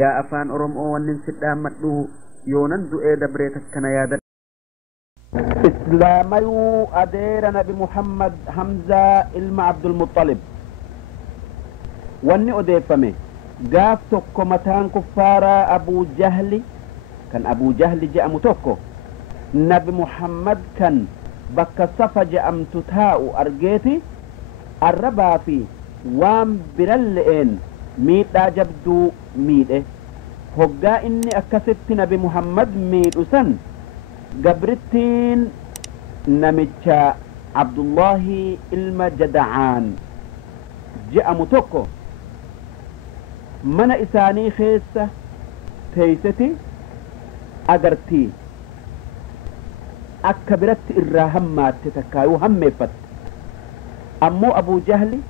yaa afaan oromoo wannin sidhaammadhu yoonan du'ee dabree takkana yaada islaamayuu adeera nabi muhammad hamzaa ilma abdulmuxalib wanni odeeffame gaaf tokko mataan kuffaaraa abuu jahli kan abuu jahli je'amu tokko nabi muhammad kan bakka safa je'amtu taa'u argeeti arrabaa fi waan biran le'een miidhaa jabduu miidhe hoggaa inni akkasitti nabi muhammad miidhu san gabrittiin namicha abdullahi ilma jada'aan je'amu tokko mana isaanii keessa teeyseti agartii akka biratti irraa hammaatte takkaayuu hammeeffatte ammoo abuu jahli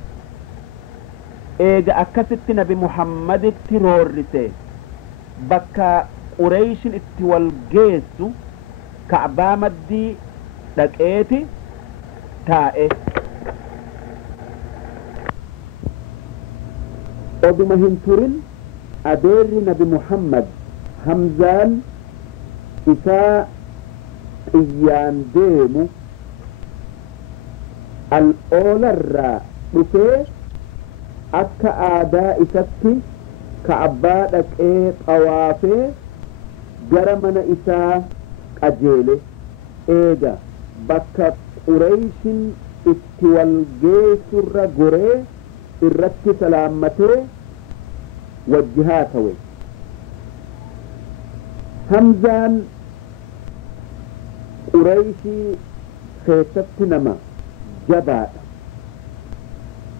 eega akkasitti nabi muhammaditti roorrise bakka qureyshin itti wal geessu ka'baa maddii dhaqeeti taa'e oduma hin turin adeerri nabi muhammad hamzaan isaa xiyyaan deemu al'oolarraa dhufee akka aadaa isatti ka'baa dhaqee xawaafee gara mana isaa qajeele eega bakka qureyshin itti wal geessurra goree irratti salaammatee wajjihaa tawe hamzaan qureyshii keessatti nama jabaadha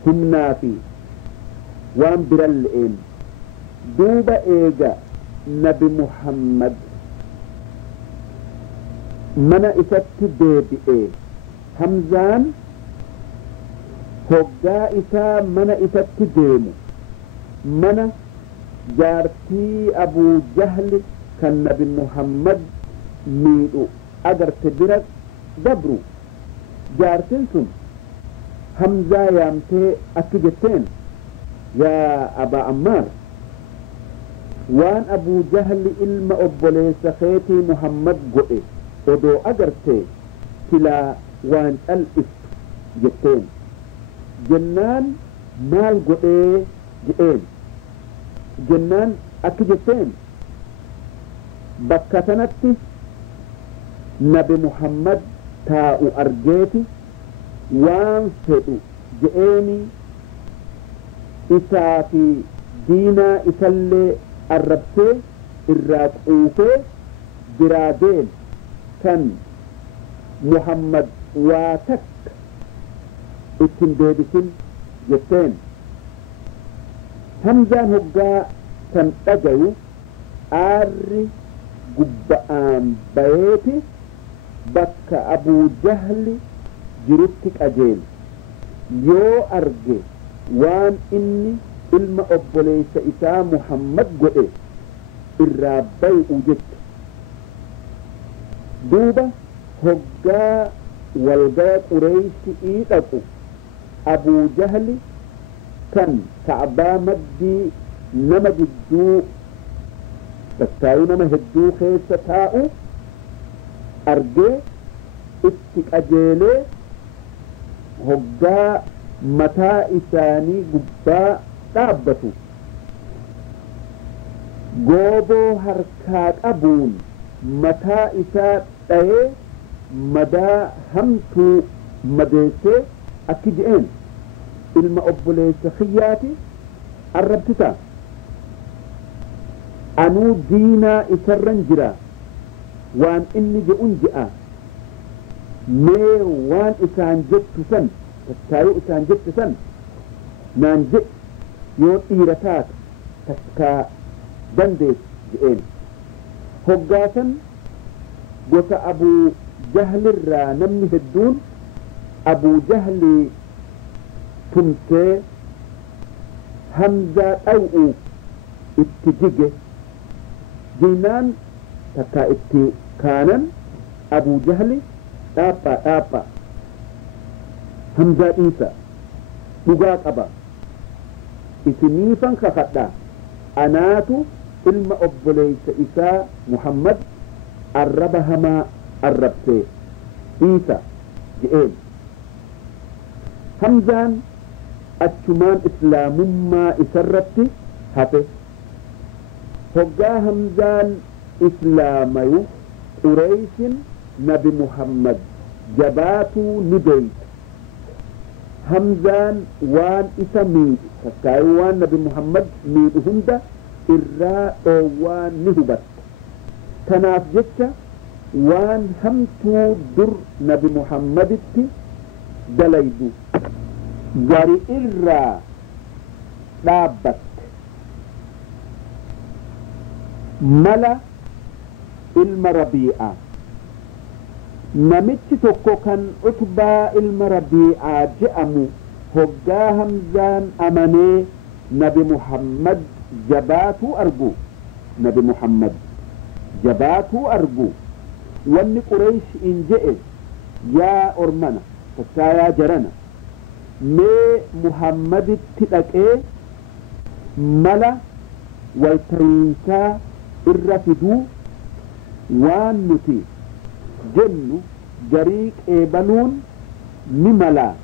humnaa fi waan biran le'een duuba eega nabi muhammad mana isatti deebi'ee hamzaan hoggaa isaa mana isatti deemu mana jaartii abuu jahli kan nabi muhammad miidhu agarte bira dabru jaartin sun hamzaa yaamtee akki jetteen yaa abaa ammaar waan abuu jahli ilma obboleessa keetii muhammad godhe odoo agarte silaa waan cal'iftu jetteen jennaan maal godhee je'een jennaan akki jetteen bakka sanatti nabi muhammad taa'u argeeti waan fedhu je'eeni isaa fi diinaa isallee arrabsee irraa quufee biraa deem kan muhammad waa takka ittin deebisin jetteen hamzaan hoggaa kan dhagayu aarri gubba'aan bayeeti bakka abuu jahli jirutti qajeele yoo arge waan inni ilma obboleessa isaa muhammad godhe irraa bay'u jecha duuba hoggaa walgaya qureyshii dhaqu abuu jahli kan ka'baa maddii nama jidduu tattaayuu nama hedduu keessa taa'u argee itti qajeelee hoggaa mataa isaanii gubbaa dhaabbatu gooboo harkaa qabuun mataa isaa dha'ee madaa hamtuu madeessee akki je'een ilma obboleessa kiyyaati arrabsita anuu diinaa isarran jira waan inni je'un je'a mee waan isaan jettu san tattaayuu isaan jettu san naan je yoo dhiira taatu takkaa dandeessu je'een hoggaasan gosa abuu jahlirraa namni hedduun abuu jahli tumsee hamzaa dhaw'uuf itti jige diinaan takkaa itti kaanan abuu jahli dhaaphaa hamzaa dhiisa dhugaa qaba isiniifan kakadha anaatu ilma obboleeysa isaa Muhammad arraba hamaa arrabsee Iisa je'een. Hamzaan achumaan islaamummaa isarratti hafe. Hoggaa Hamzaan islaamayu Quraysin nabi Muhammad jabaatuu ni beeyte. Hamzaan waan isa miidhu takkaayu waan nabi Muhammad miidhu hunda irraa dhoowwaan ni hubatte. Tanaaf jecha waan hamtuu dur nabi Muhammaditti dalaydu gari irraa dhaabbatte. Mala ilma Rabii'aa. Namichi tokko kan Utbaa ilma Rabii'aa je'amu hoggaa Hamzaan amanee nabi Muhammad jabaatuu argu. Nabi Muhammad jabaatuu argu. Wanni Quraysh in je'e yaa ormana takkaa yaa jarana mee Muhammaditti dhaqee mala walta'iinsaa irra fiduu waan nuti jennu garii qeebaluun ni malaa.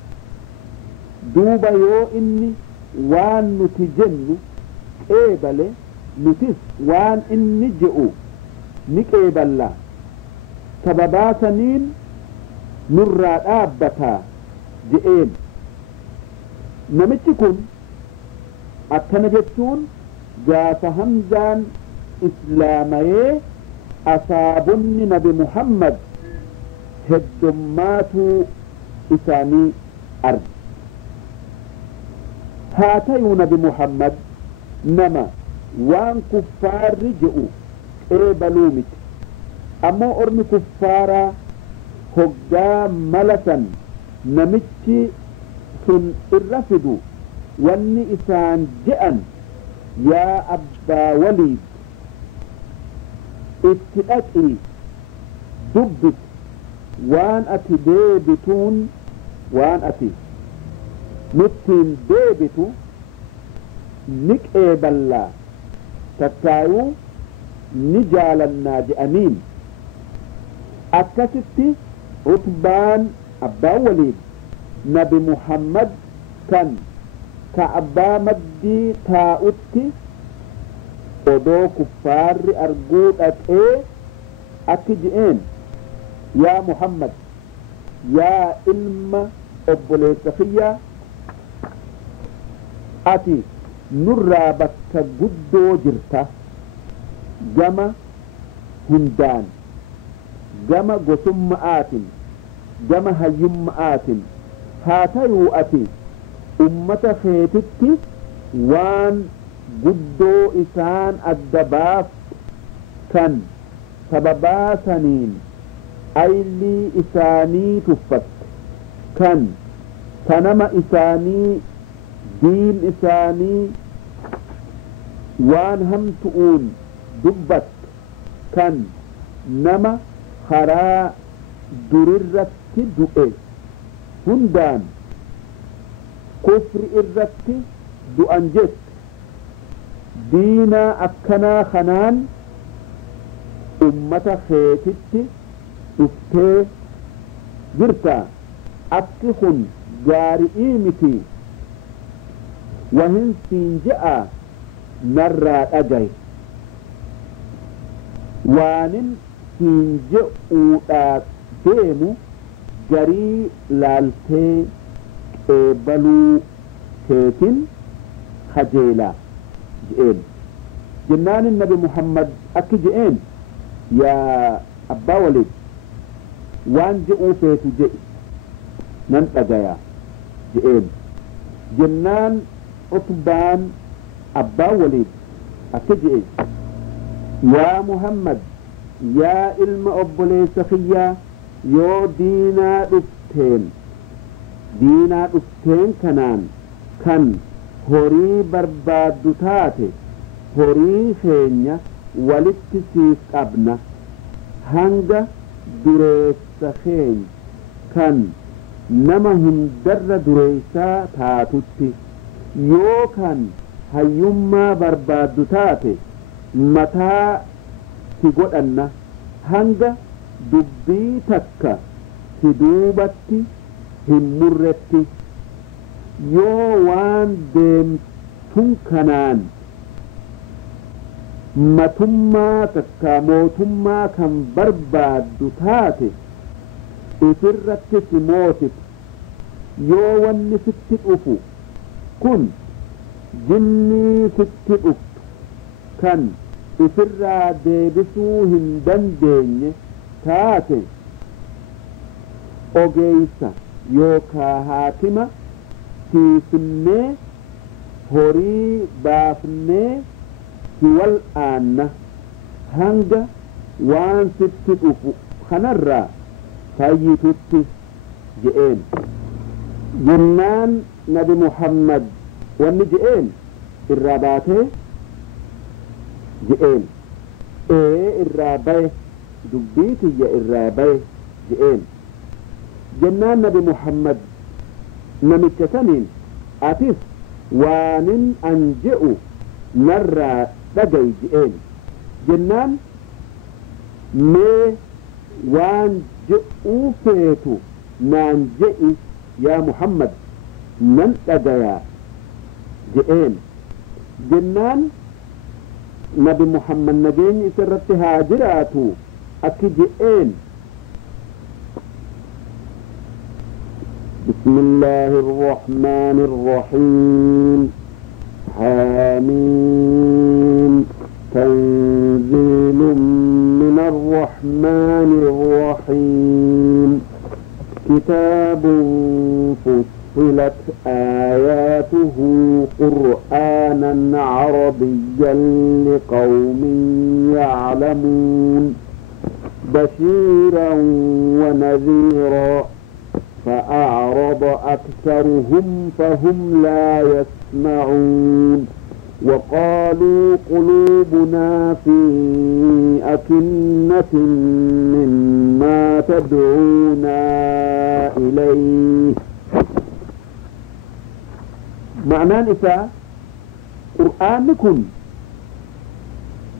Duuba yoo inni waan nuti jennu qeebale nutis waan inni je'u ni qeeballaa. Sababaa saniin nurraa dhaabbataa je'een. Namichi kun akkana jechuun gaafa Hamzaan islaamayee asaabonni nabi Muhammad heddummaatu isaanii arge. Haa ta'uu nabi Muhammad nama waan kuffaarri je'u qeebaluu miti. Ammoo ormi kuffaaraa hoggaa malasan namichi sun irra fidu wanni isaan je'an yaa abbaa Waliid itti dhaqii dubbit waan ati deebituun waan ati nuttiin deebitu ni qeeballaa takkaayuu ni jaalannaa je'aniin. Akkasitti Utbaan abbaan Waliid nabi Muhammad kan Ka'baa maddii taa'utti odoo kuffaarri arguu dhaqee akki je'een yaa Muhammad yaa ilma obboleessa kiyyaa ati nurraa bakka guddoo jirta gama hundaan gama gosumma'aatin gama hayyumma'aatin. Haa ta'uu ati ummata keetitti waan guddoo isaan adda baaftu kan sababaa saniin aylii isaanii tuffatte kan sanama isaanii diin isaanii waan hamtu'uun dubbatte kan nama karaa durirratti du'e hundaan kufri irratti du'an jette diinaa akkanaa kanaan ummata keetitti dhuftee jirta. Akki kun gaarii miti wahin siin je'a narraa dhagaye. Waanin siin je'uudhaa deemu garii laaltee qeebaluu keetin kajeelaa je'een. Jennaanin nabi Muhammad akki je'een yaa abbaa Waliid waan je'uu feetu je'i nan dhagayaa je'een. Jennaan Utbaan abbaa Waliid akki je'e yaa Muhammad yaa ilma obboleessa kiyyaa yoo diinaa dhufteen kanaan kan horii barbaaddu taate horii keenya walitti siif qabna hanga dureessa keenya kan nama hundarra dureessaa taatutti. Yoo kan hayyummaa barbaaddu taate mataa si godhanna hanga dubbii takka si duubatti hin murretti yoo waan deemtun kanaan matummaa takka mootummaa kan barbaaddu taate ifirratti si mootit yoo wanni sitti dhufu kun jinnii sitti dhuftu kan ifirraa deebisuu hin dandeenye taate ogeeysa yookaa haakima siifnee horii baafnee si wal'aanna hanga waan sitti dhufu kanarraa fayyitutti je'een jennaan nabi muhammad wanni je'een irraa baatee je'een irraa baye dubbii tiyya irraa baye je'een jennaan nabi muhammad namicha saniin atis waanin an je'u narraa dhagay je'een jennaan mee waan je'uu feetu naan je'i yaa muhammad nan dhagayaa je'een jennaan nabi muhammad nageenyi isa irratti haa jiraatu akki je'een بسم الله الرحمن الرحيم حميم تنزيل من الرحمن الرحيم كتاب فصلت آياته قرآنا عربيا لقوم يعلمون بشيرا ونذيرا فأعرض أكثرهم فهم لا يسمعون وقالوا قلوبنا في أكنة مما تدعونا إليه معنى نساء قرآنكم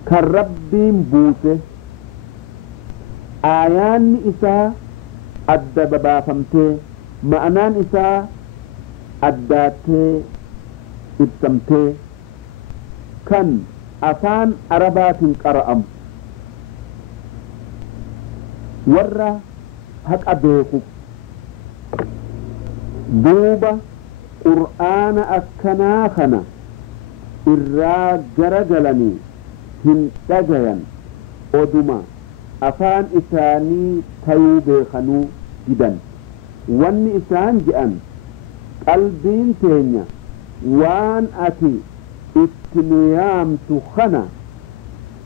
كالرب بوسه آيان إساء adda babaafamtee ma'anaan isaa addaattee ibsamtee kan afaan arabaatiin qara'amu warra haqa beeku duuba qur'aana akkanaa kana irraa garagalanii hin dhagayan oduma afaan isaanii tayuu beekanuu didan wanni isaan je'an qalbiin teenya waan ati itti nu yaamtu kana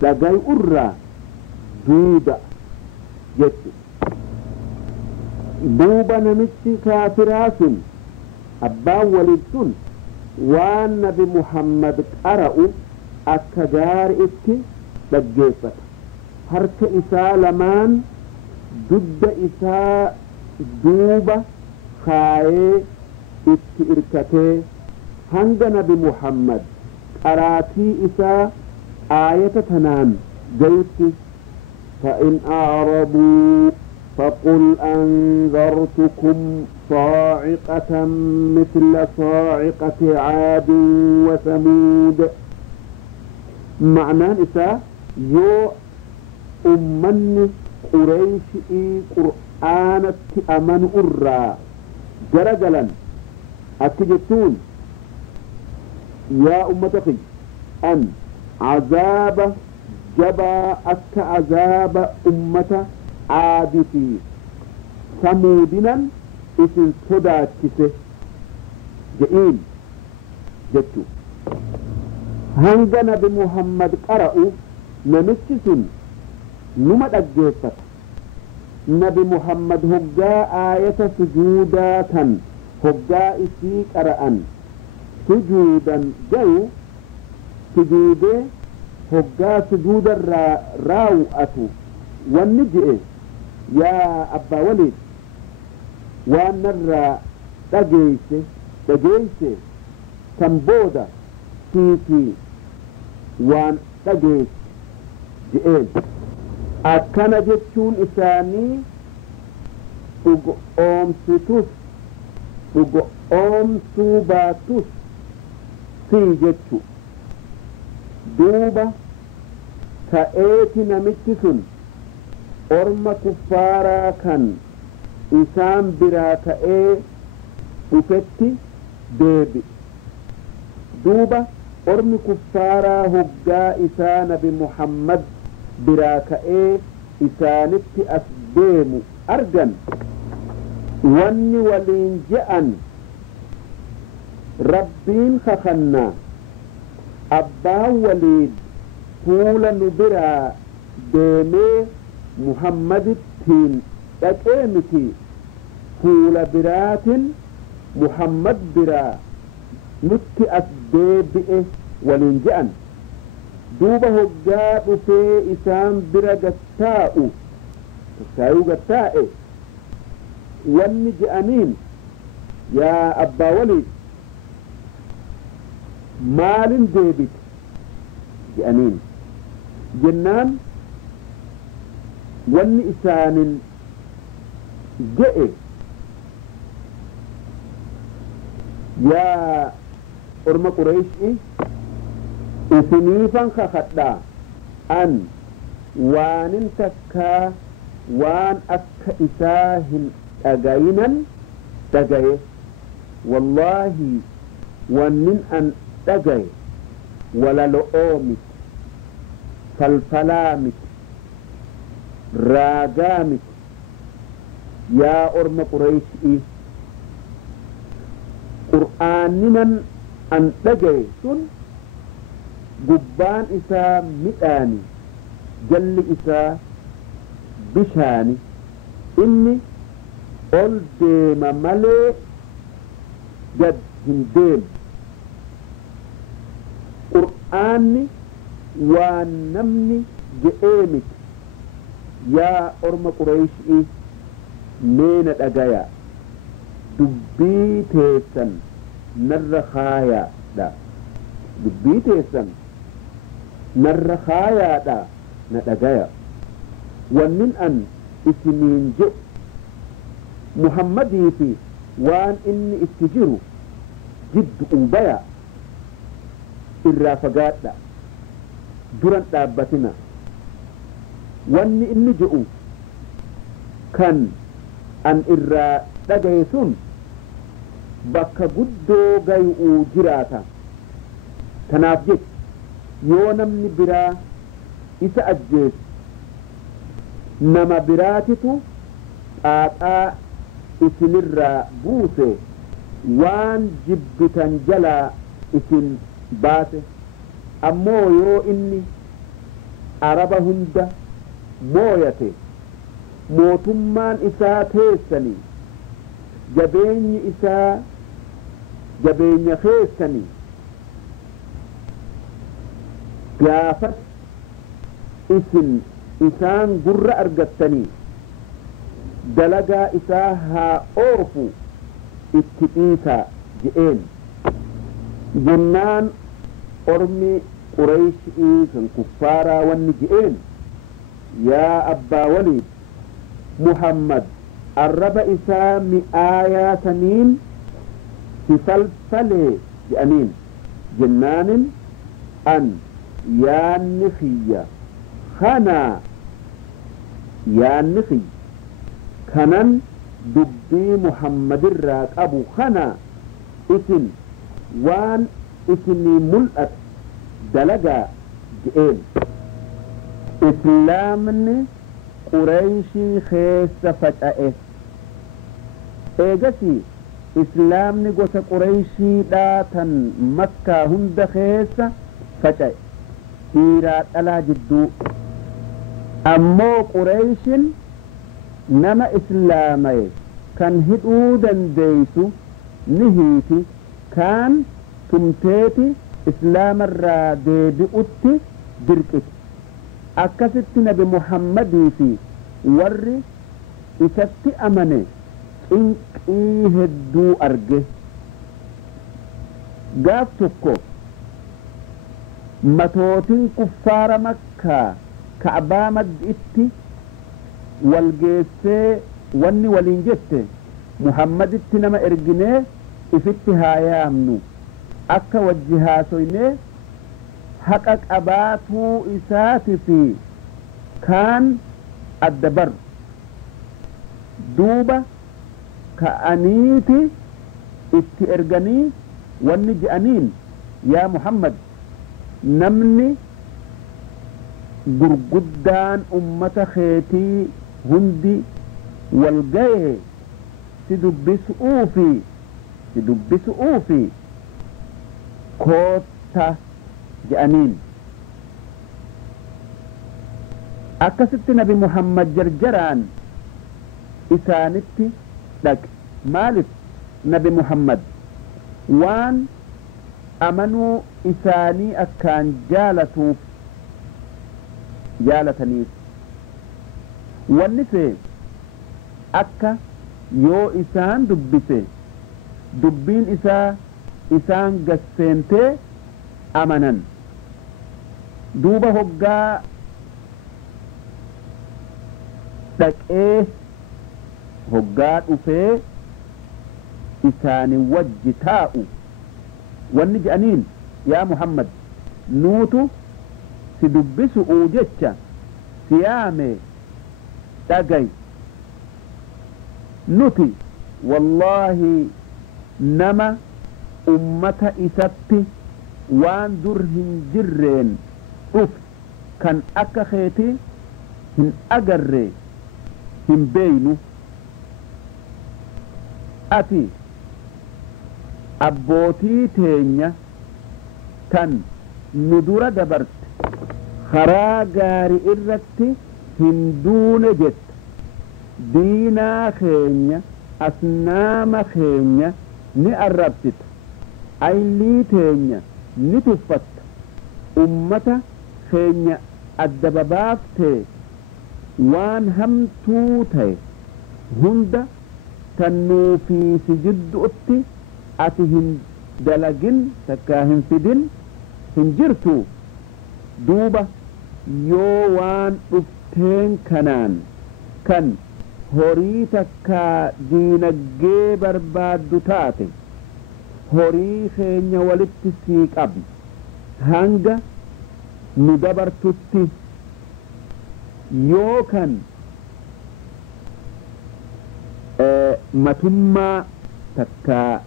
dhagay'urraa duuda jechu duuba namichi kaafiraa sun abbaan waliid sun waan nabi muhammad qara'u akka gaari'itti dhaggeeffata harka isaa lamaan dudda isaa duuba kaayee itti irkatee hanga nabi muhammad qaraatii isaa aayata tanaan gayutti فإن أعرضوا فقل أنذرتكم صاعقة مثل صاعقة عاد وثمود معنى إساء يو أمني قريشي قرآنة أمن أرى جرجلا أتجتون يا أمتي أن عذاب جبا أك عذاب أمة عادتي ثمودنا إسن صدا كسه جئين جتو هنجنا بمحمد قرأوا نمسسن نما أجيفت نبي محمد هجا آية سجودا هجا إسيك أرأن سجودا جو سجوده هجا سجودا راوأتو والنجئ يا أبا وليد ونرى تجيسي تنبودا تيتي وان dhageessi je'een akkana jechuun isaanii dhugo oomsitus dhugo oomsuu baatus sii jechu duuba ta'eeti namichi sun orma kuffaaraa kan isaan biraa ta'ee dhufetti deebi duuba ormi kuffaaraa hoggaa isaa nabi muhammad biraa ka'ee isaanitti as deemu argan wanni waliin je'an rabbiin kakannaa abbaan waliid fuula nu biraa deemee muhammadittiin dhaqee miti fuula biraatin muhammad biraa nutti as deebi'e waliin je'an duuba hoggaa dhufee isaan bira gattaa'u tasaayuu gattaa'e wanni je'aniin yaa abbaa waliid maalin deebite je'aniin jennaan wanni isaanin je'e yaa orma qureeshi isiniifan kakadhaa an waanin takkaa waan akka isaa hin dhagayinan dhagaye wallaahi wannin an dhagaye walalo'oo miti falfalaa miti raagaa miti yaa orma qureeshi qur'aaninan an dhagaye sun gubbaan isaa midhaani jalli isaa bishaani inni ol deema malee gad hin deemu qur'aanni waan namni je'ee miti yaa orma qureeshii meena dhagaya dubbii teessan narra kaayaadha dubbii teessan narra kaayaadha na dhagaya wannin an isiniin jedhu muhammadii fi waan inni itti jiru jiddu'uu baya irraa fagaadha duran dhaabbatina wanni inni jedhu kan an irraa dhagaye sun bakka guddoo gayu'uu jiraata tanaaf jecha yoo namni biraa isa ajjeesu nama biraatitu xaaxaa isinirraa buuse waan jibbitan jalaa isin baase ammoo yoo inni araba hunda mooyate mootummaan isaa teessanii jabeenyi isaa jabeenya keessanii gaafas isin isaan gurra argattanii dalagaa isaa haa oofu itti dhiisaa je'een jennaan ormi qureeshii kan kuffaaraa wanni je'een yaa abbaa waliid muhammad arraba isaa mi'aayaa saniin si falfalee je'aniin jennaanin an yaanni kiyya kanaa yaanni kiyya kanan dubbii muhammadirraa qabu kana isin waan isinii mul'at dalagaa je'een islaamni qureeshii keessa faca'e eegasi islaamni gosa qureeshiidhaa tan makkaa hunda keessa faca'e dhiiraa dhalaa jidduu ammoo qureeshin nama islaamaye kan hidhuu dandeeysu ni hiiti kaan tumteeti islaamarraa deebi'utti dirqiti akkasitti nabi muhammadii fi warri isatti amane cinqii hedduu arge gaaf tokko matootin kuffaara makkaa ka'baa mad'itti wal geessee wanni waliin jette muhammaditti nama erginee ifitti haa yaamnu akka wajji haasoynee haqa qabaatuu isaati fi kaan adda baru duuba ka'aniiti itti erganii wanni je'aniin yaa muhammad namni gurguddaan ummata keetii hundi wal ga'e si dubbisu'uufi kootta je'aniin akkasitti nabi muhammad jarjaraan isaanitti dhaqe maalif nabi muhammad waan amanuu isaanii akkaan jaalataniif wanni see akka yoo isaan dubbise dubbiin isaa isaan gasseentee amanan duuba hoggaa dhaqee hoggaa dhufee isaani wajji taa'u wanni je'aniin yaa muhammad nuutu si dubbisu'uu jecha si yaame dhagay nuti wallaahi nama ummata isatti waan dur hin jirreen dhuf kan akka keeti hin agarre hin beeynu ati abbootii teenya tan nu dura dabarte karaa gaarii irratti hin duune jette diinaa keenya asnaama keenya ni arrabsita aylii teenya ni tuffatta ummata keenya adda babaaftee waan hamtuu ta'e hunda tannuu fi si jidduutti ati hin dalagin takkaa hin fidin hin jirtu duuba yoo waan dhufteen kanaan kan horii takkaa diinaggee barbaaddu taate horii keenya walitti sii qabna hanga nu dabartutti yoo kan matummaa takkaa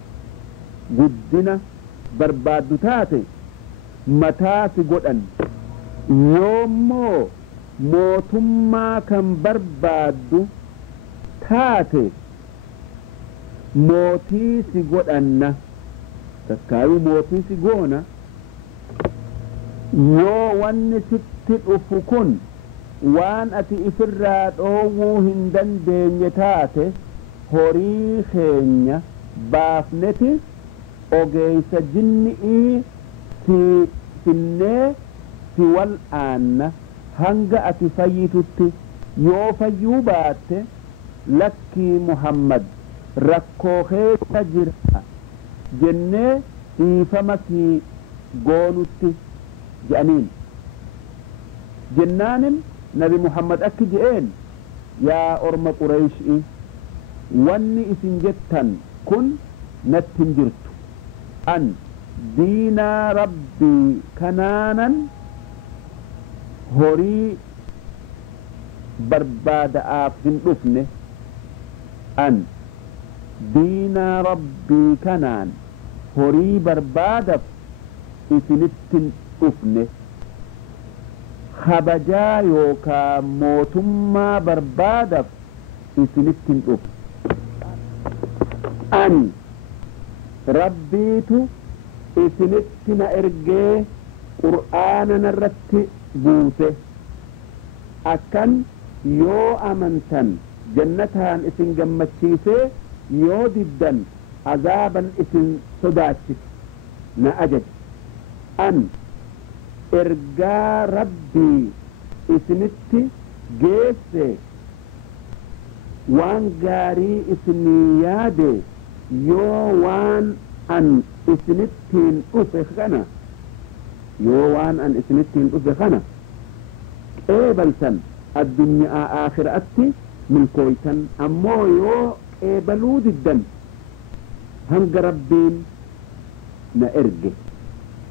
guddina barbaaddu taate mataa si godhan yoommoo mootummaa kan barbaaddu taate mootii si godhanna takkaayuu mootii si goona yoo wanni sitti dhufu kun waan ati ifirraa dhoowwuu hin dandeenye taate horii keenya baafneti ogeeysa jinni'ii si finnee si wal'aanna hanga ati fayyitutti yoo fayyuu baatte lakkii muhammad rakkoo keessa jirta jennee dhiifama si goonutti je'aniin jennaanin nabi muhammad akki je'een yaa orma qureeshii wanni isin jettan kun natti hin jirtu an diinaa rabbii kanaanan horii barbaada'aaf hin dhufne an diinaa rabbii kanaan horii barbaadaaf isinitti hin dhufne kabajaa yookaa mootummaa barbaadaaf isinitti hin dhufne ani rabbiitu isinitti na ergee qur'aana narratti buuse akkan yoo amantan jannataan isin gammachiisee yoo diddan azaaban isin sodaachise na ajaje an ergaa rabbii isinitti geesse waan gaarii isinii yaade yoo waan an isinittiin dhufe kana يوان أن إسنتين أفخنا قبلتن الدنيا آخرتي من كويتن أمو يو قبلوا جدا هنج ربين نأرجه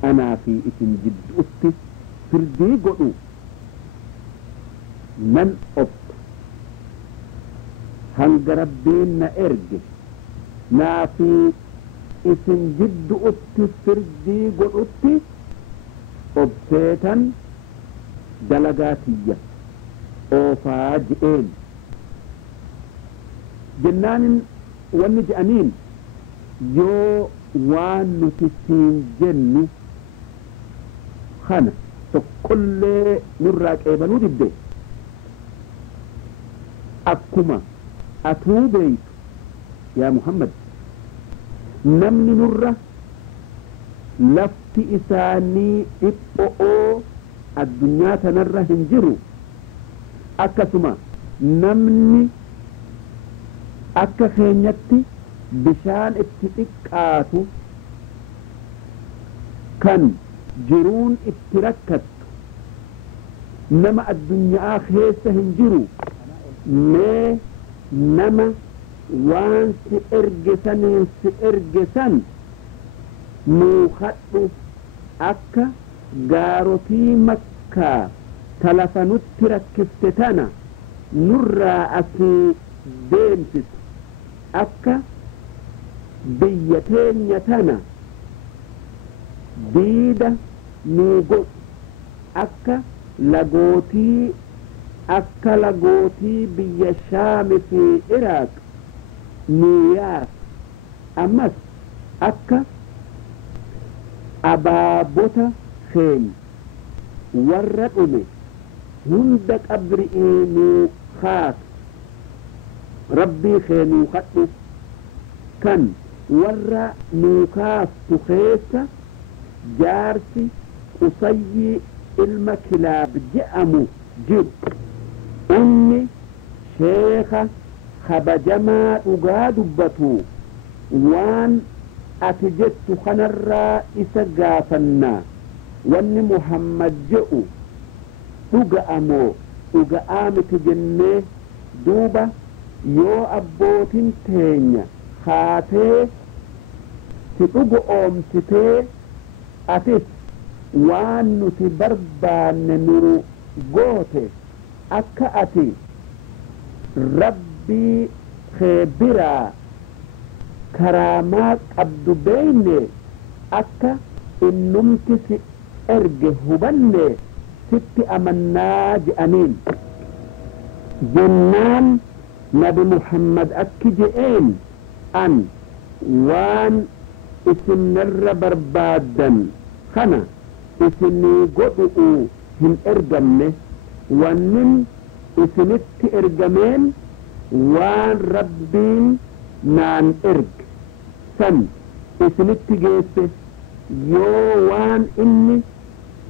أنا في إسن جد أتي فردي قلو من أب هنج ربين نأرجه نا في إسن جد أتي فردي قلو أتي أبسيتا دلقاتية أوفاجئين جنان ونجأنين يو وان نتسين جنو خانة تقل نراك إيبانو دبدي أكما أتوبيت يا محمد نمني نرى لفتي إساني إبقو الدنيا تنرى هنجرو أكسما نمني أكا خينيتي بشان اتتقاتو كان جرون اتركت نما الدنيا خيسة هنجرو مي نما وان سئرجسن نوخطو أكا غاروتي مكة تلفنو تركفتتنا نرى أسي ديمسس أكا بيتين يتنا ديدا نوغو أكا لغوتي بيا الشام في إراق نياس أمس أكا أبابوتا خين ورقني هندك أبرئيني خاص ربي خيني خطو كان ورا نوكاف تخيسة جارسي قصي المكلاب جأمو جب أمي شيخة خبجما أغادبتو وان أتجدت خنرا إسقافنا وان محمد جئو أغأمو أغآمت جنة دوبة yoo abbootin teenya haatee si dhugu oomsitee atis waan nuti barbaanne nu goote akka ati rabbii kee biraa karaamaa qabdu beeyne akka innumti si erge hubanne sitti amannaa je'aniin jennaan نبي محمد أكجئين أن وان اسم نر بربادا خنا اسمي قطعو هم ارقمه وانن اسمت ارقمين وان ربين نان ارق سن اسمت جيسه يو وان اني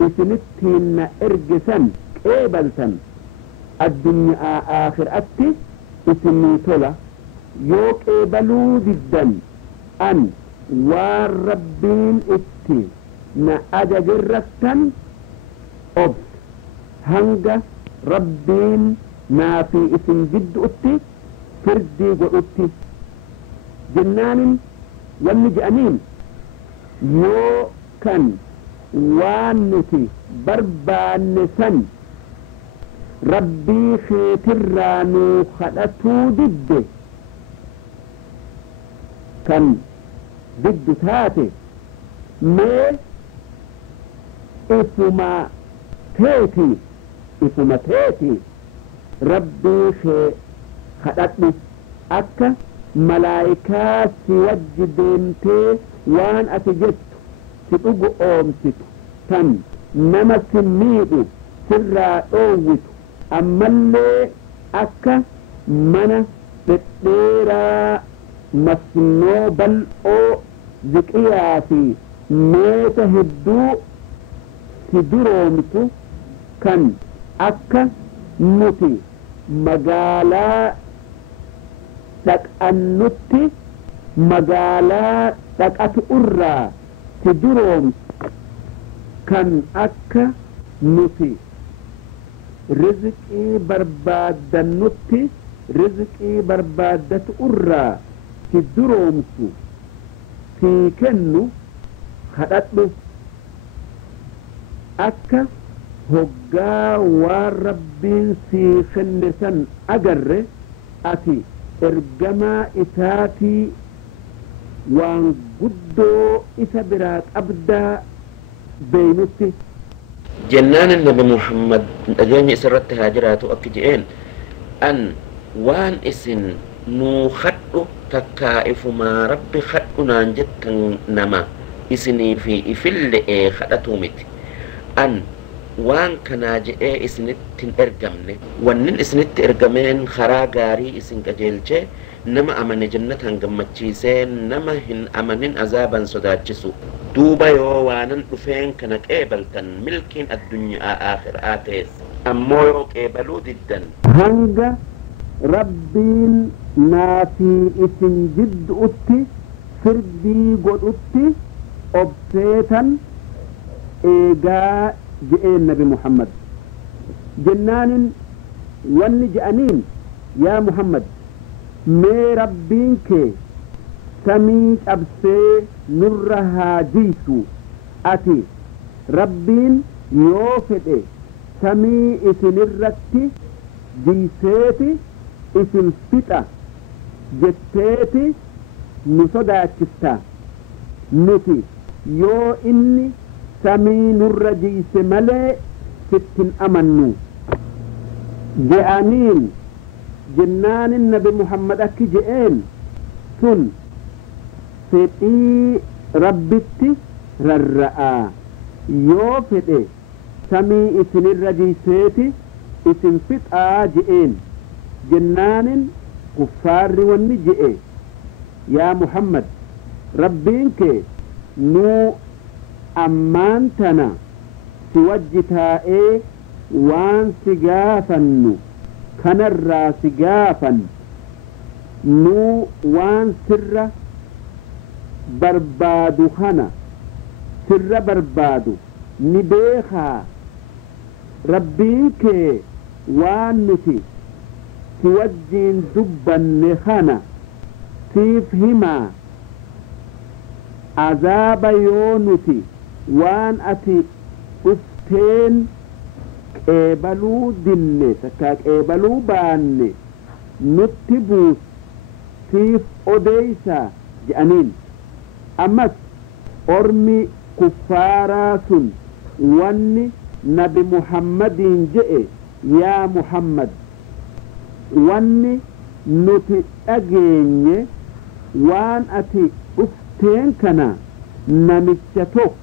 اسمتهن ارق سن قبل سن الدنيا آخر أتي اسمي تولا يوك إبلو جدا أن والربين اتي نا أجرتن أب هنگا ربين ما في اسم جد اتي فردي واتي جنان والنجأنين يو كان وانتي بربان سن ربي خيترانو خلطو ضد كان ضد تاتي مي إفما تيتي ربي خلطو أكا ملايكات سيوجدنتي وان أتجت ستوغو أومسيت كان نما سميدو سرا أووتو أما اللي أكا منا تتيرا مسنو بل أو ذكياتي ميتا هدو سدرومتو كان أكا نتي مقالا لك النتي مقالا لك أتؤرى سدروم كان أكا نتي رزقي برباد النتي رزقي بربادة أرى في الدرومسو في كنو خدتلو أكا هقا وربين في خنسا أقر أتي إرقما إتاتي وان قدو إسابرات أبدا بينتي جنان النبي محمد أجاني سرت هاجرات أكجئين أن وان إسن نو خدو تكائف ما ربي خدو نانجت نما إسني في إفل خدتو مت أن وان كناجئ إسنت إرقمني ونن إسنت إرقمين خرا غاري إسن كجيلچه نما أمن جنة هنگمتشيسين نما هن أمنين عذابا صداتشسو دوبا يوانن دفين كانك إيبلتن ملكين الدنيا آخر آتيس أمو يوك إيبلو ددن هنگا ربين نافي إسن جد أتي فردي قد أتي أبسيتن إيقا جئين نبي محمد جنان ون جأنين يا محمد مي ربينك سميك أبسي نرها جيسو أتي ربين يوفد سمي إسن الرتي جيسيتي إسن فتة جتيتي نصدا كستا نتي يو إني سمي نر جيس ملي ستن أمنو جانين جنان النبي محمد أكي جئين سن فتي ربتي ررآ يوفد سمي اسن الرجيسيتي اسن فتآ جئين جنان كفار وني جئين يا محمد ربينك نو أمانتنا سوجتا وان سقافنو كنرى سقافا نو وان سر بربادو خنا سر بربادو نبيخا ربيك وان نتي توجين دبا نخنا تفهما عذاب يونتي وان أتي أفتين قبلوا دني سكاك قبلوا باني نتبوس سيف أديسا جانين أمس أرمي كفارات واني نبي محمد جئ يا محمد واني نتي أجيني وان أتي أفتين كنا نمتتوك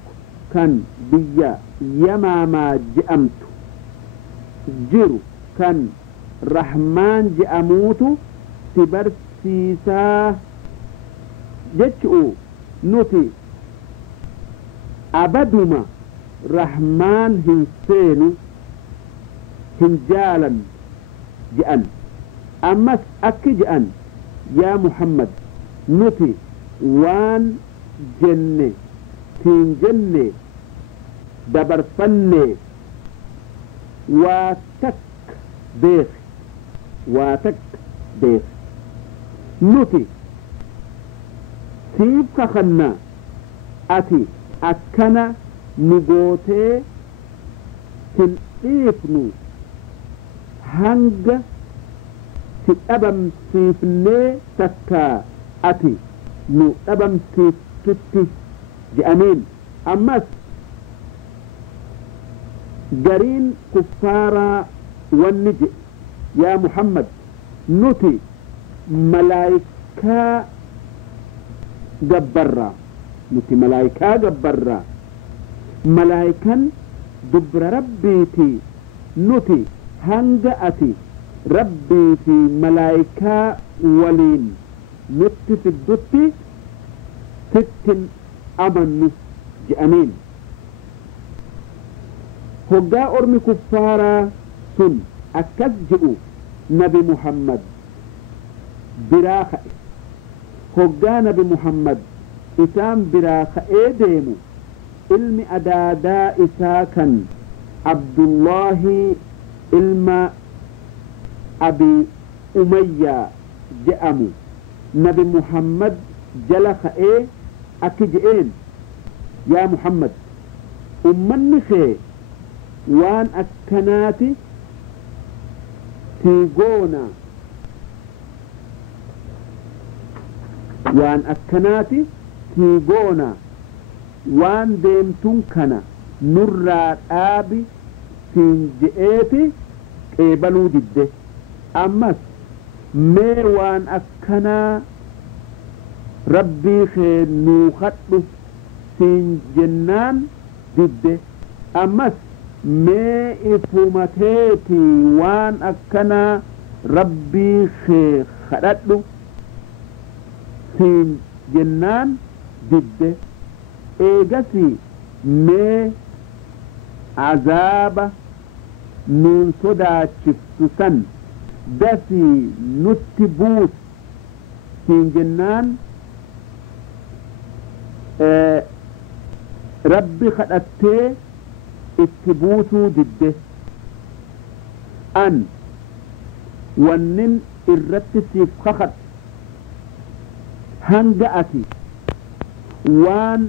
كان بيا يماما جأمت جرو كان رحمن جأموتو تبرسيسا جتشو نوتي أبدما رحمن هنسينو هنجالا جأن أمس أكي جأن يا محمد نوتي وان جنة تين جنة دبر فنة واتك بيخ واتك بيخ نوتي سيب خخنا أتي أكنا نقوتي تنقيفنو هنگ تتأبم سيفني تكا أتي نو أبم سيفتي جأمين أمس جرين كفارا والنجئ يا محمد نتي ملايكا جبرا نتي ملايكا جبرا ملايكا دبر ربيتي نتي هنجأتي ربيتي ملايكا ولين نتي في الدتي ستن أمن جأمين هجاء أرمي كفارا سن أكذجئوا نبي محمد براخة هجاء نبي محمد إسام براخة ديمو ilmi adaadaa isaa kan abdullaahi ilma abi umayyaa je'amu nabi muhammad jala ka'ee akki je'een yaa muhammad ummanni kee waan akkanaati tiigoona waan akkanaati tiigoona waan deemtun kana nurraa dhaabi siin je'eeti qeebaluu didde ammas mee waan akkanaa rabbii kee nuu kadhu siin jennaan didde ammas mee ifumateeti waan akkanaa rabbii kee kadhadhu siin jennaan didde eegasi mee azaaba nuun sodaachiftu san dasii nutti buus siin jennaan rabbi kadhattee itti buusuu didde an wannin irratti siif kakadhu hanga ati waan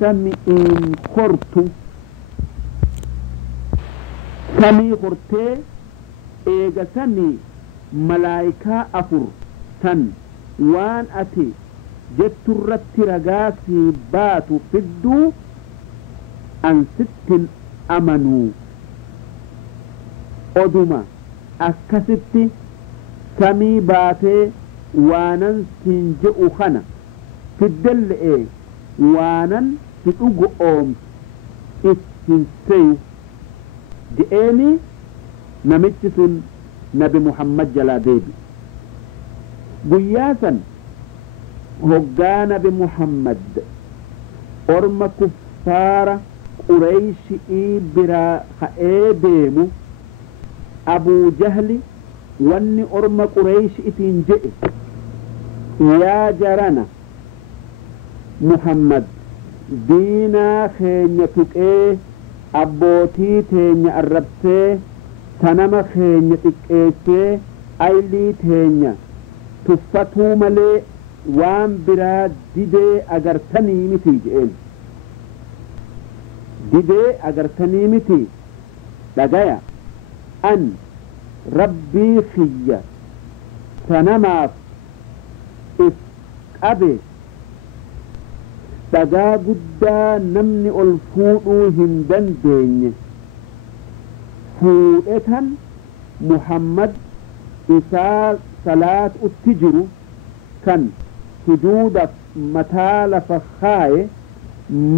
sami'iin hortu samii hortee eega sanii malaayikaa afur tan waan ati jetturratti ragaa sii baatu fidduu an sittin amanuu oduma akkasitti samii baatee waanan siin je'u kana fiddelle'e waanan si dhugu oomsu ittiin seyu je'eeni namichi sun nabi muhammad jalaa deebi guyyaa san hoggaa nabi muhammad orma kuffaara qureyshii biraa ka'ee deemu abuu jahli wanni orma qureyshi itiin je'e yaa jarana muhammad diinaa keenya tuqee abbootii teenya arrabsee sanama keenya xiqqeessee aylii teenya tuffatuu malee waan biraa didee agartanii miti je'een didee agartanii miti dhagaya an rabbii kiyya sanamaaf if qabe dhagaa guddaa namni ol fuudhuu hin dandeenye fuudhetan muhammad isaa salaat utti jiru kan sujuudaf mataa lafa kaaye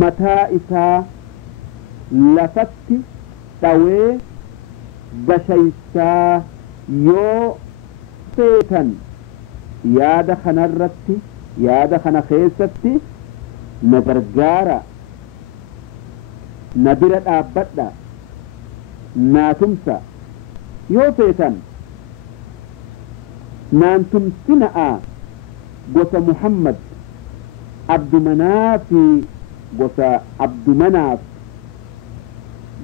mataa isaa lafatti dhawee bashaysaa yoo feetan yaada kanarratti yaada kana keessatti na gargaara na bira dhaabbadha naa tumsa yoo feetan naan tumsina'a gosa muhammad abdumanaafi gosa abdumanaaf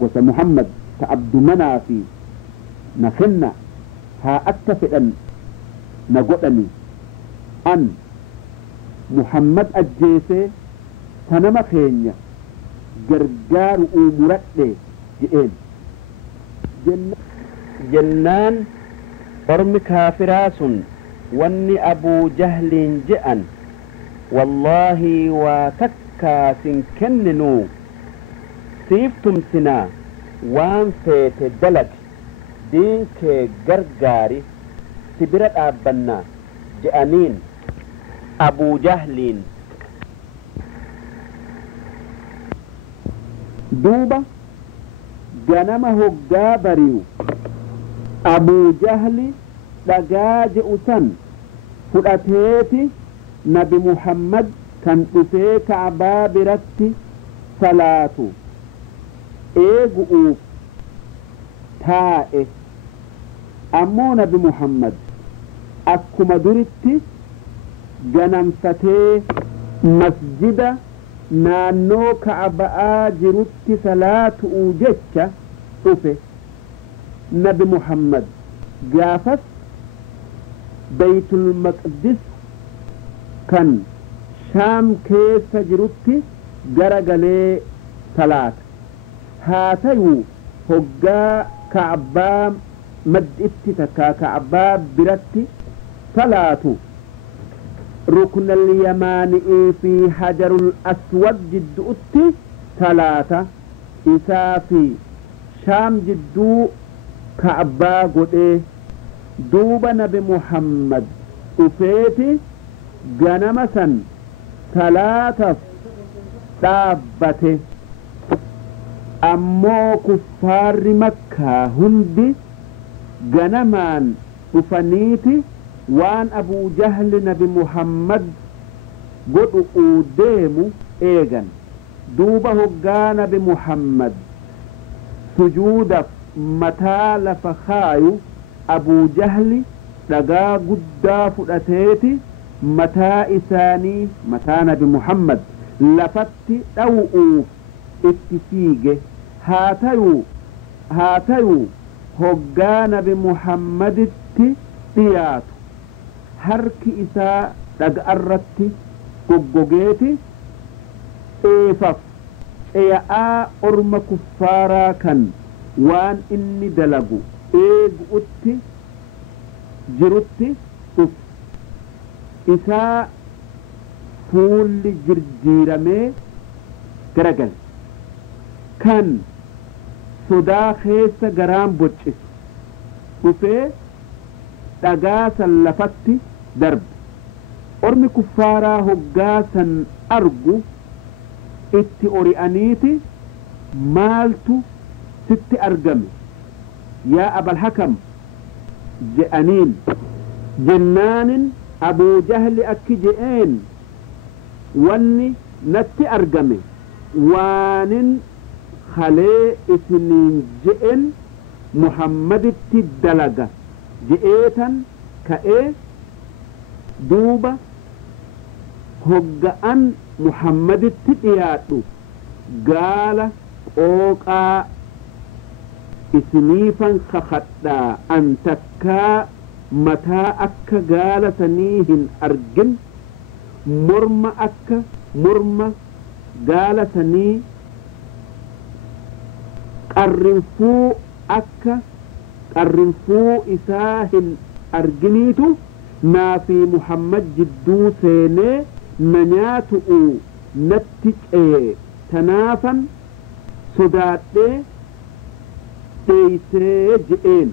gosa muhammad ta abdumanaafi na kenna haa akka fedhan na godhani an muhammad ajjeesee sanama keenya gargaaru muradhe je'een jennaan ormi kaafiraa sun wanni abuu jahliin je'an wallaahi waa takkaa sin kenninuu siif tumsinaa waan feete dalagi diin kee gargaari si bira dhaabbannaa je'aniin abuu jahliin duuba ganama hoggaa bari'u abuu jahli dhagaa je'u san fudhateeti nabi muhammad kan dhufee ka'baa biratti salaatu eegu'uuf taa'e ammoo nabi muhammad akkuma duritti ganamfatee masjida naannoo ka'aba'aa jirutti salaatu'uu jecha dhufe nabi muhammad gaafas baytul maqdis kan shaam keessa jirutti garagalee salaata haa ta'uu hoggaa ka'abbaa mad'itti takkaa ka'abbaa biratti salaatu ركن اليماني في حجر الأسود جدؤتي ثلاثة إسافي شام جدو كعبا قد دوب نبي محمد أفيتي غنمسا ثلاثة دابته أمو كفار مكة هندي غنمان أفنيتي waan abuu jahli nabi muhammad godhu uu deemu eegan duuba hoggaa nabi muhammad sujuudaf mataa lafa kaayu abuu jahli dhagaa guddaa fudhateeti mataa isaanii mataa nabi muhammad lafatti dhawu'uuf itti fiige haa tayuu hoggaa nabi muhammaditti dhiyaatu harki isaa dhaga'arratti goggogeeti eefaf eeya'aa orma kuffaaraa kan waan inni dalagu eegu'utti jirutti dhuf isaa fuulli jirjiiramee garagale kan sodaa keessa garaan boccisu dhufee dhagaa san lafatti darbe ormi kuffaaraa hoggaa san argu itti ori'aniiti maaltu sitti argame yaa abal hakam je'aniin jennaanin abuu jahli akki je'een wanni natti argame waanin halee isiniin je'en muhammaditti dalaga je'eetan ka'ee duuba hogga'an muhammaditti dhiyaadhu gaala qooqaa isiniifan kakadhaa an takkaa mataa akka gaala sanii hin argin morma akka morma gaala sanii qarrinfuu akka qarrinfuu isaa hin arginiitu naafi muhammad jidduu seenee na nyaatu'u natti ce'e tanaafan sodaadhee dheeysee je'een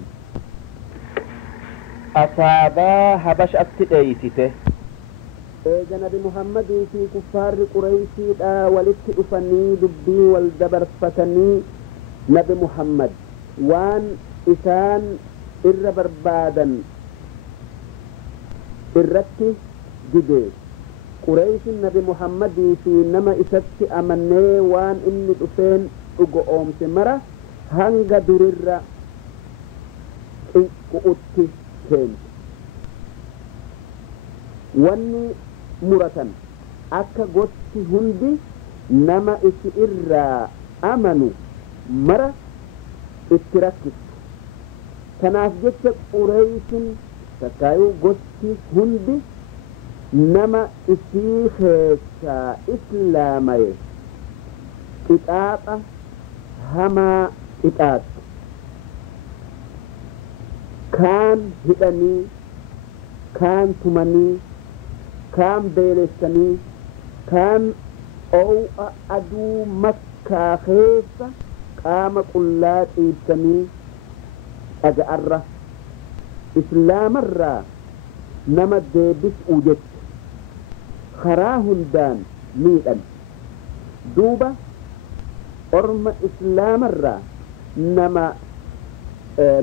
asaabaa habash atti dheeysite eega nabi muhammadii fi kuffaarri qureysiidha walitti dhufanii dubbii wal dabarfatanii nabi muhammad waan isaan irra barbaadan irratti dide qureysin nabi muhammadii fi nama isatti amannee waan inni dhufeen dhugo oomse mara hanga durirra qinqu'utti seente wanni muratan akka gosti hundi nama isi irraa amanu mara itti rakkistu kanaaf jecha qureysin takkaayuu gosti hundi nama isii keessaa islaamaye qixaaxa hamaa qixaaxu kaan hidhanii kaan tumanii kaan beelessanii kaan ow'a aduu makkaa keessa qaama qullaa xiibsanii dhaga'arra islaamarraa nama deebis'u jecha karaa hundaan miidhan duuba orma islaamarraa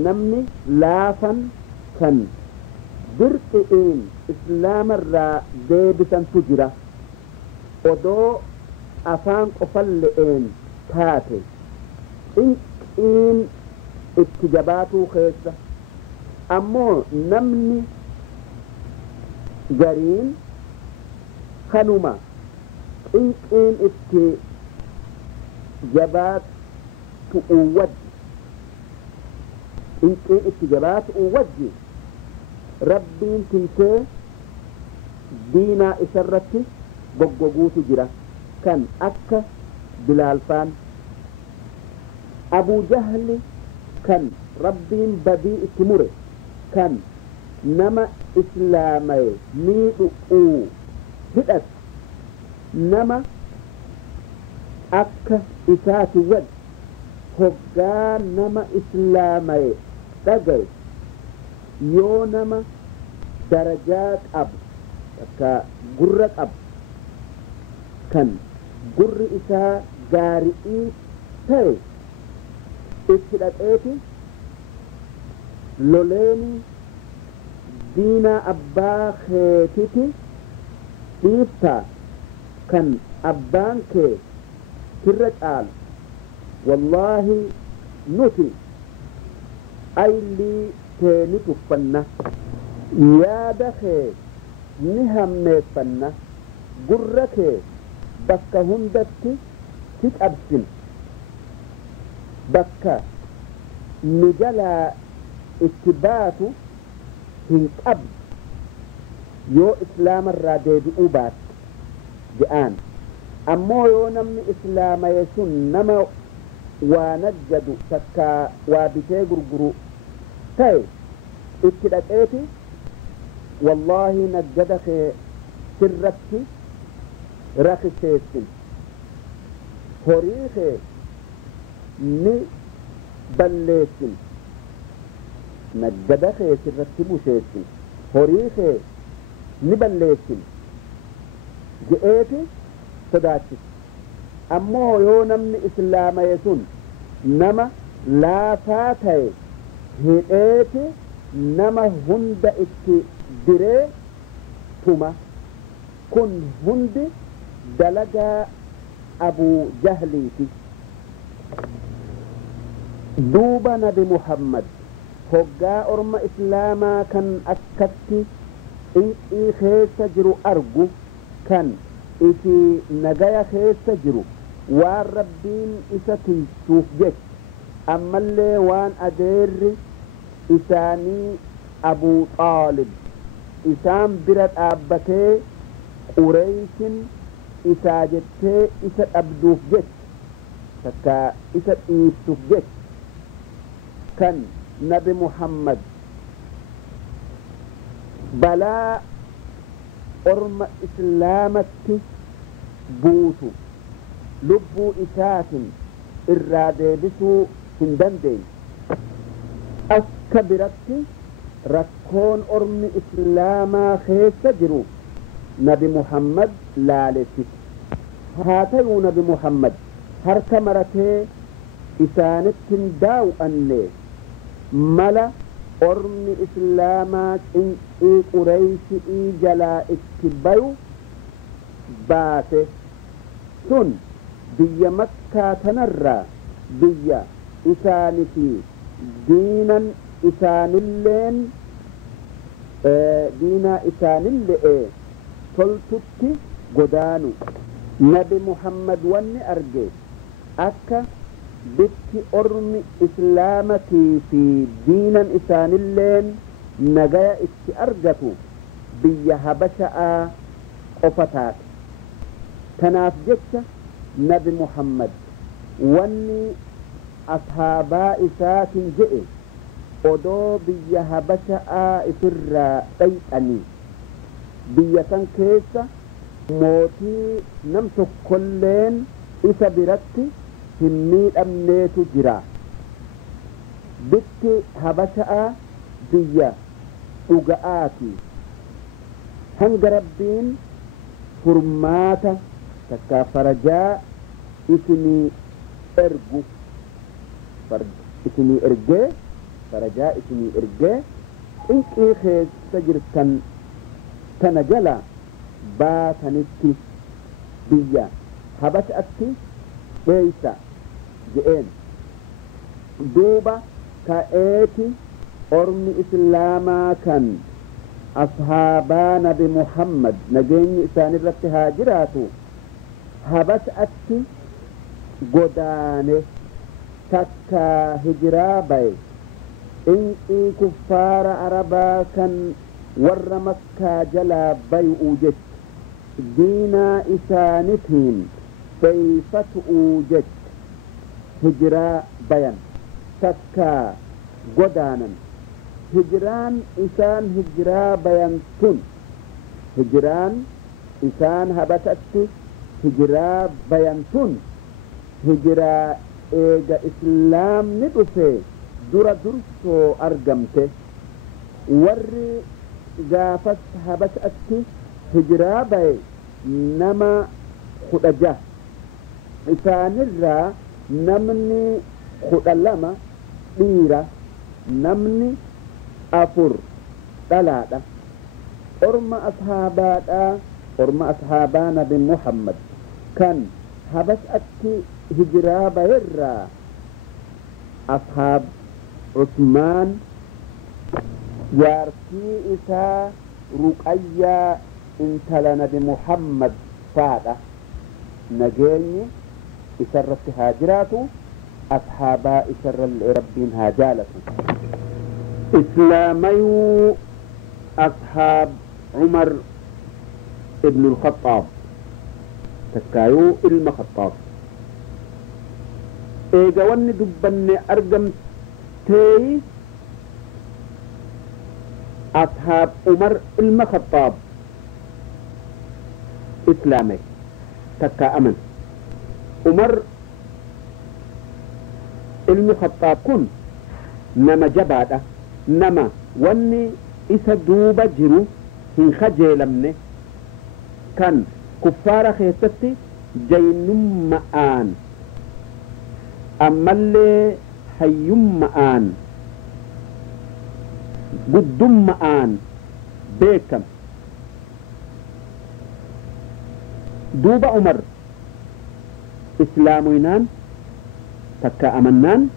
namni laafan kan dirqi'iin islaamarraa deebisantu jira odoo afaan qofalle'een taate cinqiin itti jabaatuu keessa ammoo namni gariin kanuma إن إتي جبات أود إن إتي جبات أود ربي تنتي دينا إسرتي بقوقوت جرا كان أكا بلال فان أبو جهل كان ربي بدي اتمر كان نما إسلامي ميدو هدأت نما أكا إسات ود هقا نما إسلامي تقل يو نما درجات أب كا قرة أب كان قر إسا قارئي تري إسلات إيتي لوليني دينا أبا خيتيتي إيتا كان أبان كي ترجال والله نتي أي لي تاني تفنى يا دخي نهم فنى قرك بكا هندتي تتأبسن بكا نجلا اتباتو هنقب يو إسلام الرادي بأوبات جآن أمو يو نمني إسلام يسن نما ونجد تكا وابتي قرقرو تاي اتدت ايتي والله نجدك سرتي رخي سيسن هوريخي ني بلسن نجدك سرتي بوشيسن هوريخي ني بلسن جئتي صداتي أمو يو نمني إسلام يسن نما لا فاتي هئتي نما هند اتي دري ثم كن هند دلقا أبو جهليتي دوبا نبي محمد هقا أرم إسلاما كان أكتي إي خيس جرو أرجو كان إتي نجايا خيس جرو والربين إساتي سوف جيش أما اللي وان أدير إساني أبو طالب إسان برد أبتي قريش إساجتي إسات أبدوف جيش فكا إسات إيسوف جيش كان نبي محمد بلا أرم إسلامتي بوتو لبو إسات إرادة بسو هندندي أكبرتي ركون أرم إسلاما خيس جرو نبي محمد لالتي هاتيو نبي محمد هرك مرتي إسانت داو أني ملا أرم إسلاما إن قريش إي جلا اتبايو باتي سن بيا مكة تنرى بيا إسانتي دينا إسان اللين دينا إسان اللي تلتتي قدانو نبي محمد واني أرجي أكا بكي أرمي إسلامتي في دينا إسان اللين نجايا إتي أرجتو بيا هبشاء قفتات تناف جتش نبي محمد واني أصحابا إسات جئ odoo biyya habasha'aa ifirraa dhayxanii biyya san keessa mootii nam tokkolleen isa biratti hin miidhamneetu jira bikki habasha'aa biyya dhuga'aati hanga rabbiin furmaata takkaa farajaa isinii ergu isinii ergee فرجاء اسمي إرجاء إنكي خيس سجرتن تنجلا باتنتي بيا هبت أتي بيسا جئين دوبا كأيتي أرمي إسلاما كان أصحابان بمحمد نجيني إسان الرتها جراتو habasatti godaane takka hijiraa baye inqii kuffaara arabaa kan warra makkaa jalaa bay'uu jecha diinaa isaanitiin beeyfatu'uu jecha hijiraa bayan takka godaanan hijiraan isaan hijiraa bayan tun hijiraan isaan habasatti hijiraa bayan tun hijiraa eega islaamni dhufe dura dursoo argamte warri gaafas habasatti hijiraa baye nama 16 isaanirraa namni 12 dhiira namni 4 dhalaadha orma ashaabaadha orma ashaabaa nabi muhammad kan habasatti hijiraa bayerraa ashaab Usmaan jaartii isaa Ruqayyaa intala nabi Muhammad faadha nageenyi isarratti haa jiraatu ashaabaa isarra rabbiin haa jaalatu islaamayuu ashaab Umar ibn al-Khattaab takkaayuu ilma Khattaab eega wanni dubbanne argamtee ashaab Umar ilma Khattaab islaame takka aman Umar ilmi Khattaab kun nama jabaadha nama wanni isa duuba jiru hin khajeelamne kan kuffaara keessatti jaynumma'aan ammallee hayyumma'aan guddumma'aan beekam duuba Umar islaamuynaan takka amannaan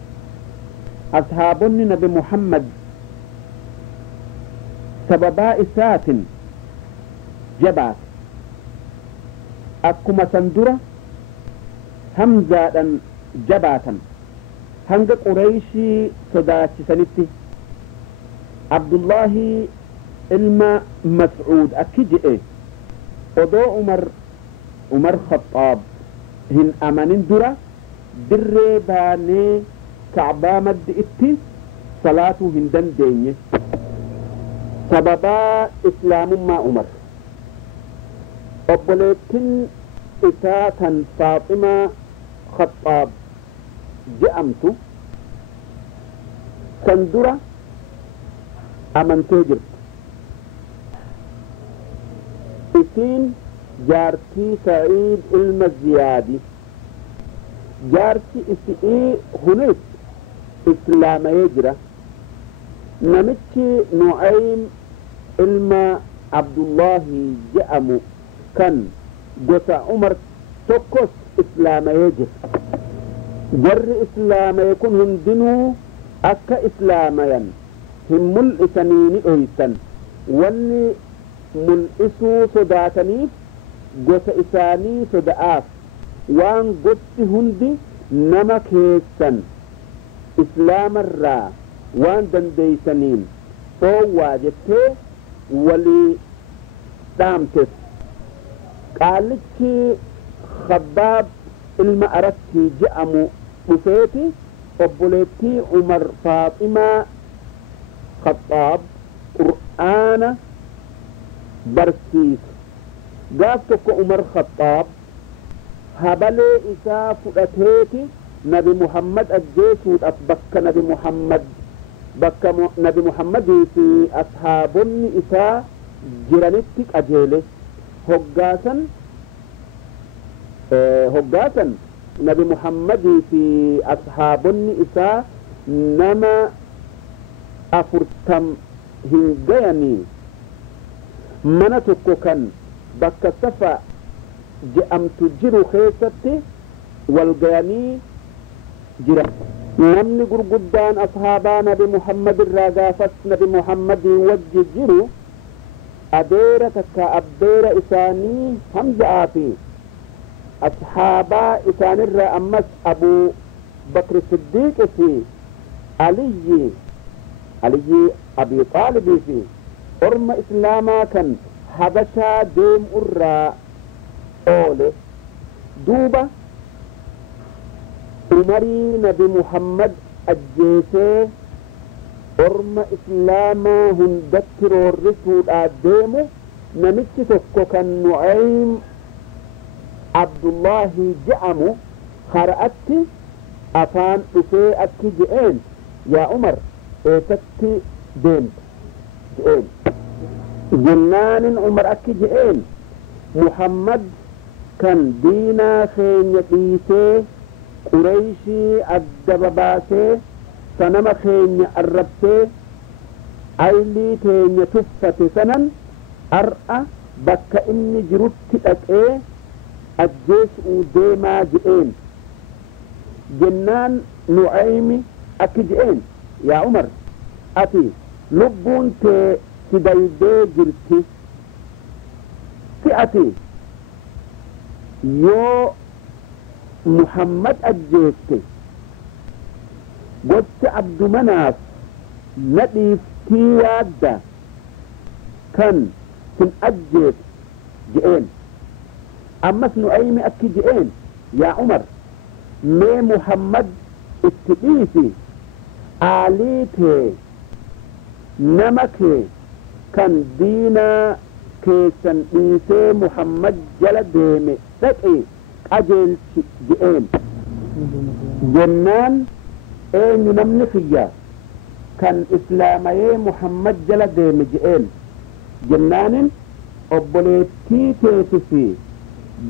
ashaabonni nabi Muhammad sababaa isaatin jabaat akkuma san dura hamzaadhan jabaatan hanga qurayshii sodaachisanitti abdullaahi ilma mas'uud akki jedhe odoo umar khaxaab hin amanin dura dirree baanee kacbaa maddi itti salaatuu hin dandeenye sababaa islaamummaa Umar obboleettin isaa tan Faaximaa Khaxaab je'amtu san dura amantee jirtu isiin jaartii Sa'iid ilma Ziyaadi jaarti isi'ii hunis islaamayee jira namichi Nu'aym ilma Abdullaahi je'amu kan gosa Umar tokkos islaamayee jira jarri islaamaye kun hundinuu akka islaamayan hin mul'isanii ni dhoysan wanni mul'isuu sodaataniif gosa isaanii soda'aaf waan gosti hundi nama keessan islaamarraa waan dandeeysaniin dhoowwaa jettee walii dhaamtes qaalichi Khabbaab ilma Aratti je'amu dhufeeti obboleettii Umar Faaximaa Khaxaab qur'aana barsiisu gaaf tokko Umar Khaxaab habalee isaa fudhateeti nabi Muhammad ajjeesuudhaaf bakka nabi Muhammadii fi ashaabonni isaa jiranitti qajeele hoggaasan nabi Muhammadii fi ashaabonni isaa nama 40 hin gayanii mana tokko kan bakka Safa je'amtu jiru keessatti wal gayanii jira namni gurguddaan ashaabaa nabi Muhammad irraa gaafas nabi Muhammadii wajji jiru adeera takka abbeera isaanii Hamza'aa fi أصحابا إسان الرأمس أبو بكر الصديق في علي أبي طالب في أرم إسلاما كان حبشا ديم أرى أولي دوبة عمري نبي محمد أجيسي أرم إسلاما هندكر الرسول آدمو نمشي تكو كان نعيم عبد الله جعمو خرأتي أفان أفي أكي جئين يا عمر إيتكي ديمت جئين جنان عمر أكي جئين محمد كان دينا خين يقيسي قريشي الدبباسي سنما خين الربسي أيلي تين تفت سنن أرأى بك إني جرت أكيه الجيش وديما جئين جنان نعيمي أكي جئين يا عمر أتي لبون تدلدي جرتي تأتي يو محمد أجيتي قلت عبد مناف نديف تيادة كان تنأجيت جئين أما نعيمي أكي جئين يا عمر مي محمد اتقيتي آليتي نمكي كان دينا كيسن إيسي محمد جلديمي تقي أجل جئين جنان أين نمنخيا كان إسلامي محمد جلديمي جئين جنان أبوليتي تيتفي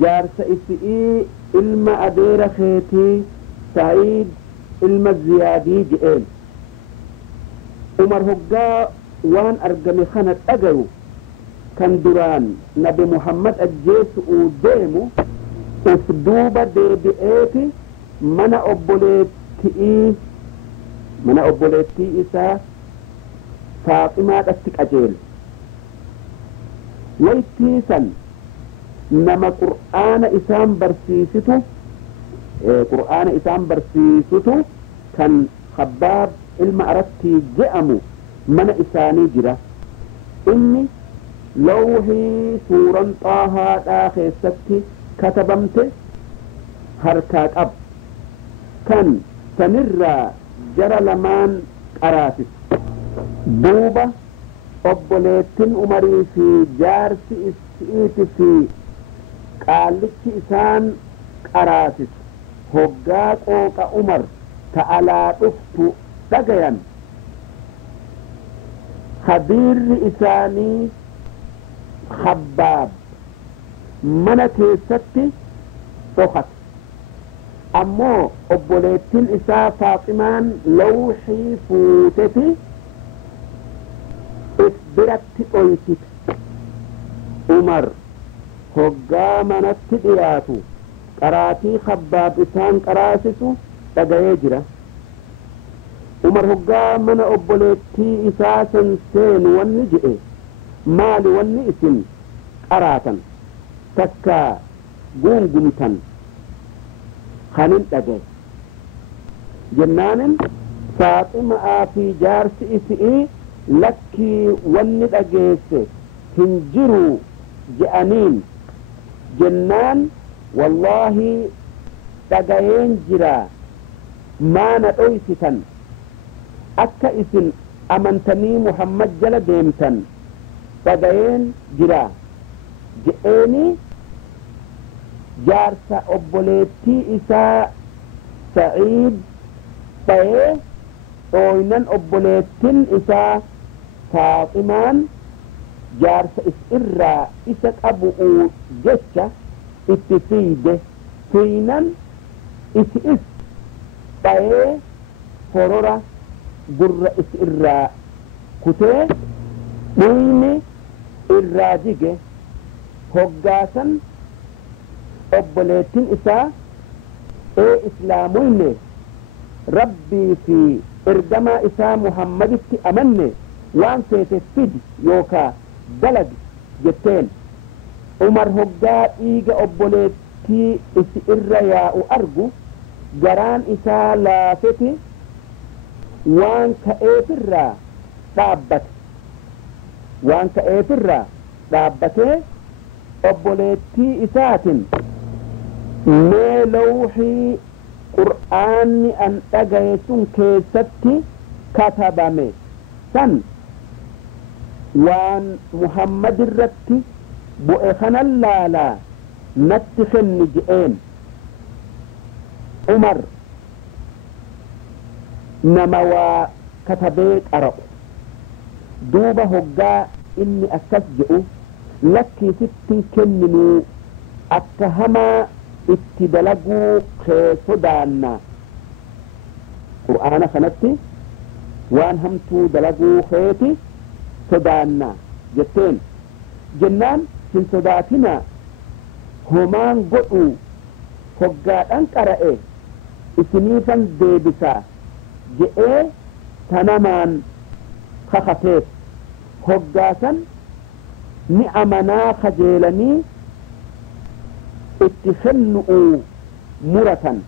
جارس إسئي إلما أدير خيتي سعيد إلما الزيادي جئين عمر هقا وان أرقمي خانت أجرو كان دران نبي محمد أجيس وديمو أفدوبة ديبئيتي من أبوليتي إسا فاطمة أستك أجيل ويتيسا نما قرآن إسام برسيستو كان خباب المعرفتي جأمو من إساني جرا إني لوحي سورا طه داخل ستي كتبمت حركات أب كان سنرى جرى لمان قراسس دوبة أبوليتن أمري في جارس إسئيت في قالت إسان قراسس هقاق أوك أمر تعالى أفتو دقيا خبير إساني خباب من كيستي فقط أمو أبوليتين إسا فاطمان لوحي فوتتي إسبرت أويتت عمر هقا منت دياتو قراتي خباب إسان قراسسو تغيجرة عمر هقا من أبوليتي إسا سنسين ونجئ مال ونئسن قراتا تكا قنقمتا خانين تجي جنان فاطمة في جارس إسئي لكي وند أجيس هنجروا جأنين جنان والله تجيين جرا ما نتويستا أكا إسن أمنتني محمد جل ديمتا تجيين جرا جئني جارسا أبوليتي إساء سعيد طيه أوينان أبوليتين إساء فاطمان جارسا إسئرا إساء أبو جشة اتفيد فينان إسئس طيه فرورا قرر إسئرا كتير ميني الراجيجي هقاسا أبوليتين إساء إسلامين ربي في إردما إساء محمد أمني وان سيتفيد يوكا بلد جتين عمر هقا إيجا obboleettii isi irra yaa'u argu garaan isaa laafeti waan ka'eefirraa dhaabbate waan ka'eefirraa dhaabbatee obboleettii isaatin mee lawhii qur'aanni an dhagaye sun keessatti katabame san waan muhammad irratti bu'e kanan laalaa natti kenni je'een umar nama waa katabee qara'u duuba hoggaa inni akkas je'u lakkii sittin kenninuu akka hamaa itti dalaguu kee sodaanna qur'aana kanatti waan hamtuu dalaguu keeti sodaanna jetteen jennaan hin sodaatina homaan godhu hoggaadhan qara'e isiniifan deebisa je'ee tanamaan kakateef hoggaasan ni amanaa kajeelanii itti kennu'u muratan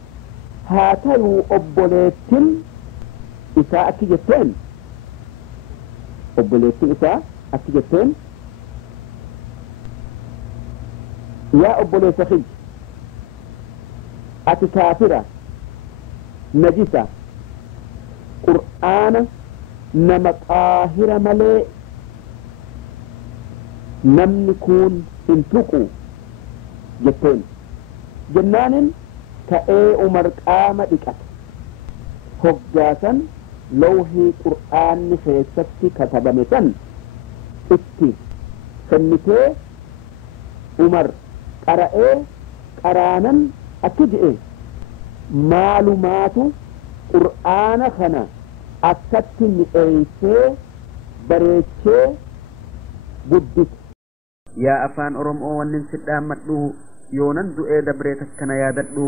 haa ta'uu obboleettin isaa akki jetteen obboleettin isaa akki jetteen yaa obboleessa kiyya ati kaafira najisa qur'aana nama qaahira malee namni kun hin tuqu jetteen jennaanin ka'ee umar qaama dhiqate hoggaasan lawhii qur'aanni keessatti katabame san itti kennitee umar qara'ee qaraanan akki je'e maalumaatu qur'aana kana akkatti mi'eeysee bareechee guddise yaa afaan oromoo wannin si dhaammadhu yoonan du'ee dabree takkana yaadadhu